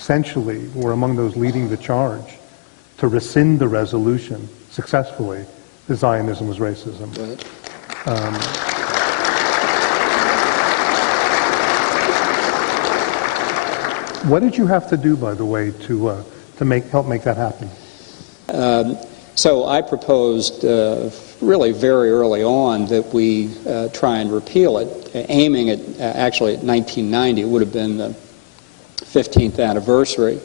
essentially were among those leading the charge to rescind the resolution successfully that Zionism was racism. Right. What did you have to do, by the way, to help make that happen? So I proposed really very early on that we try and repeal it, aiming at actually at 1990. It would have been the 15th anniversary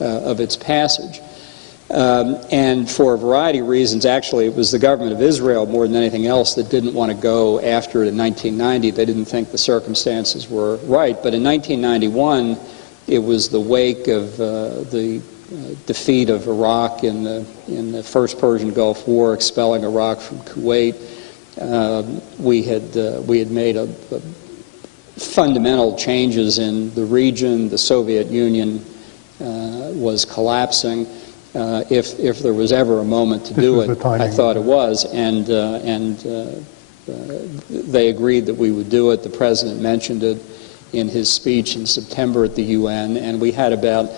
of its passage. And for a variety of reasons, actually, it was the government of Israel more than anything else that didn't want to go after it in 1990. They didn't think the circumstances were right. But in 1991, it was the wake of the defeat of Iraq in the First Persian Gulf War, expelling Iraq from Kuwait. We had made a fundamental changes in the region. The Soviet Union was collapsing. If there was ever a moment to do it, I thought it was, and they agreed that we would do it. The President mentioned it in his speech in September at the UN, and we had about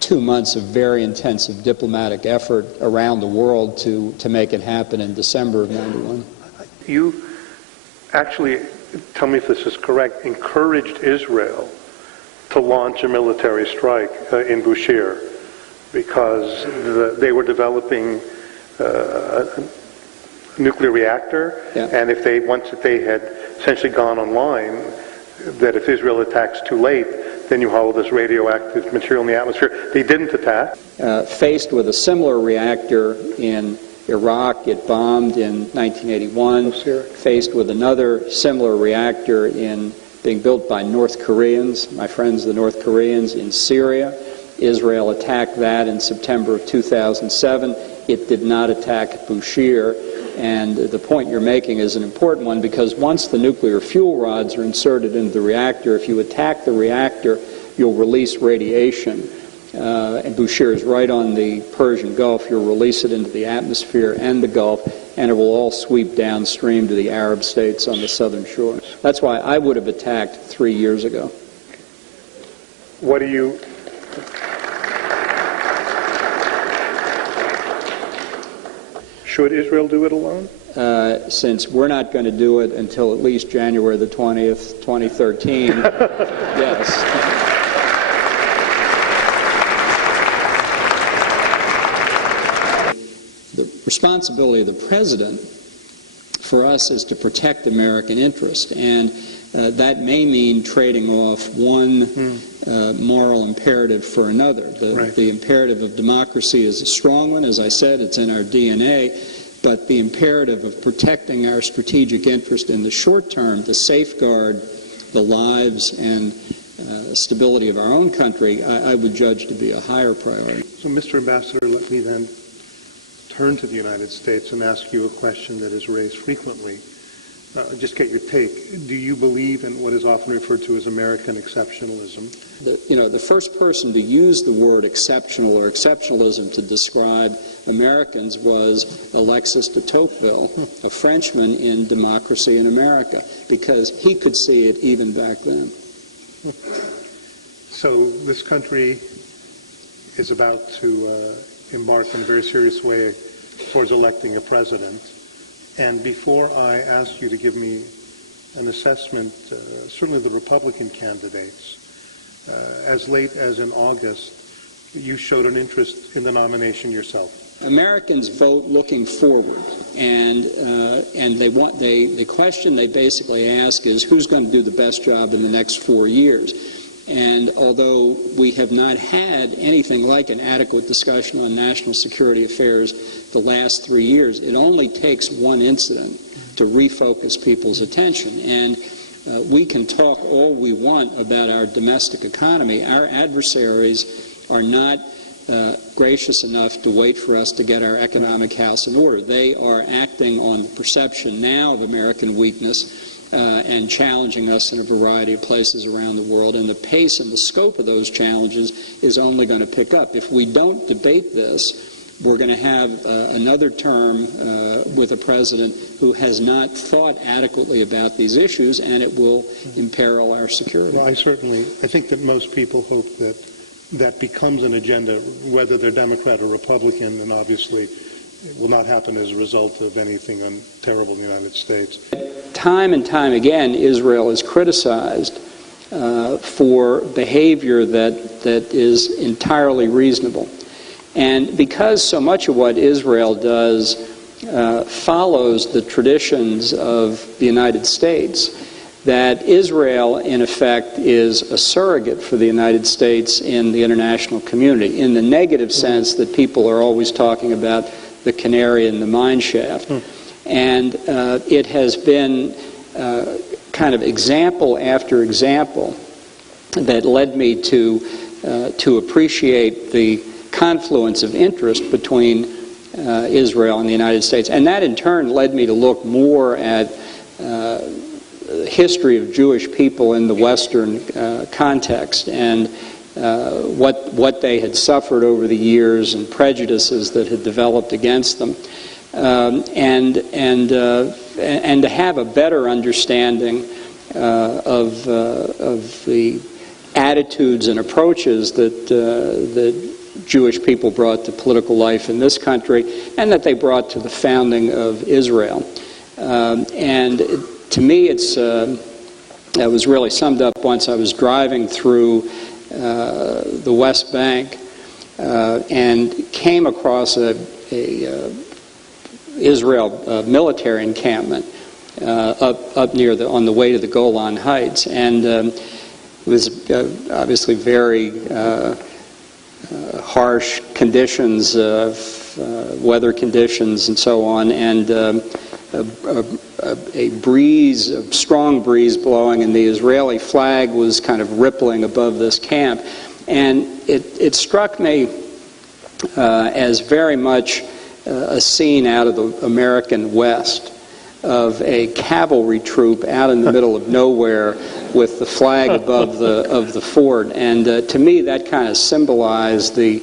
2 months of very intensive diplomatic effort around the world to make it happen in December of '91. You actually, tell me if this is correct, encouraged Israel to launch a military strike in Bushehr because they were developing a nuclear reactor, yeah. And once they had essentially gone online, that if Israel attacks too late, then you have all this radioactive material in the atmosphere. They didn't attack. Faced with a similar reactor in Iraq, it bombed in 1981. Faced with another similar reactor being built by North Koreans, my friends the North Koreans, in Syria. Israel attacked that in September of 2007. It did not attack Bushehr. And the point you're making is an important one, because once the nuclear fuel rods are inserted into the reactor, if you attack the reactor, you'll release radiation. And Bushehr is right on the Persian Gulf. You'll release it into the atmosphere and the Gulf, and it will all sweep downstream to the Arab states on the southern shore. That's why I would have attacked 3 years ago. What do you... Should Israel do it alone? Since we're not going to do it until at least January the 20th, 2013, yes. The responsibility of the President for us is to protect American interest, and that may mean trading off one moral imperative for another. The imperative of democracy is a strong one. As I said, it's in our DNA. But the imperative of protecting our strategic interest in the short term to safeguard the lives and stability of our own country, I would judge to be a higher priority. So, Mr. Ambassador, let me then turn to the United States and ask you a question that is raised frequently. Just get your take. Do you believe in what is often referred to as American exceptionalism? The first person to use the word exceptional or exceptionalism to describe Americans was Alexis de Tocqueville, a Frenchman in Democracy in America, because he could see it even back then. So this country is about to embark in a very serious way towards electing a president. And before I ask you to give me an assessment, certainly the Republican candidates, as late as in August, you showed an interest in the nomination yourself. Americans vote looking forward, and the question they basically ask is who's going to do the best job in the next 4 years. And although we have not had anything like an adequate discussion on national security affairs the last 3 years, it only takes one incident to refocus people's attention. And we can talk all we want about our domestic economy. Our adversaries are not gracious enough to wait for us to get our economic house in order. They are acting on the perception now of American weakness and challenging us in a variety of places around the world, and the pace and the scope of those challenges is only going to pick up. If we don't debate this we're going to have another term with a president who has not thought adequately about these issues, and it will imperil our security. Well, I think that most people hope that that becomes an agenda, whether they're Democrat or Republican, and obviously it will not happen as a result of anything terrible in the United States. Time and time again, Israel is criticized for behavior that is entirely reasonable. And because so much of what Israel does follows the traditions of the United States, that Israel, in effect, is a surrogate for the United States in the international community, in the negative sense that people are always talking about the canary in the mine shaft. And it has been kind of example after example that led me to appreciate the confluence of interest between Israel and the United States. And that in turn led me to look more at the history of Jewish people in the Western context and what they had suffered over the years and prejudices that had developed against them, and to have a better understanding of the attitudes and approaches that Jewish people brought to political life in this country, and that they brought to the founding of Israel. And to me, it was really summed up once I was driving through the West Bank and came across a Israel military encampment up near on the way to the Golan Heights, and it was obviously very harsh conditions, weather conditions, and so on, and a strong breeze blowing, and the Israeli flag was kind of rippling above this camp, and it struck me as very much a scene out of the American West, of a cavalry troop out in the middle of nowhere with the flag above the fort. And to me, that kind of symbolized the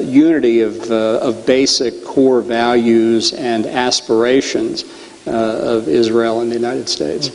unity of basic core values and aspirations of Israel and the United States.